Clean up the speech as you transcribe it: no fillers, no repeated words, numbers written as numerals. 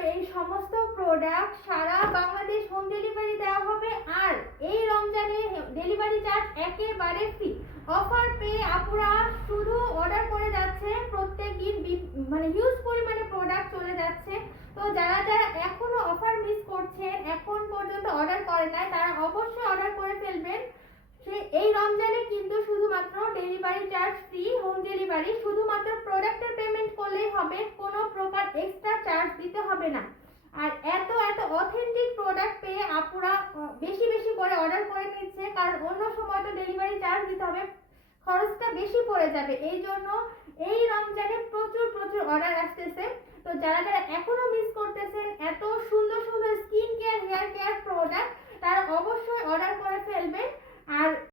যাবে এই সমস্ত প্রোডাক্ট সারা বাংলাদেশ হোম ডেলিভারি দেওয়া হবে। আর এই রমজানে ডেলিভারি চার্জ একেবারে ফ্রি। অফার পেয়ে আপুরা শুধু অর্ডার করে যাচ্ছে, প্রত্যেক দিন মানে হিউজ পরিমাণে প্রোডাক্ট চলে যাচ্ছে। তো যারা যারা এখনো অফার মিস করছেন, এখন পর্যন্ত অর্ডার করেন নাই, তারা অবশ্যই অর্ডার করে ফেলবেন। এই রমজানে কিন্তু শুধুমাত্র delivery charge free, home delivery. শুধুমাত্র প্রোডাক্টের পেমেন্ট করলেই হবে, কোনো প্রকার এক্সট্রা চার্জ দিতে হবে না। আর এত এত অথেন্টিক প্রোডাক্ট পেয়ে আপুরা বেশি বেশি করে অর্ডার করে নিচ্ছে, কারণ অন্য সময় তো ডেলিভারি চার্জ দিতে হবে, খরচটা বেশি পড়ে যাবে। এই জন্য এই রমজানে প্রচুর প্রচুর অর্ডার আসতেছে। তো যারা যারা এখনো মিস করতেছেন এত সুন্দর সুন্দর skin care, hair care product, তারা অবশ্যই অর্ডার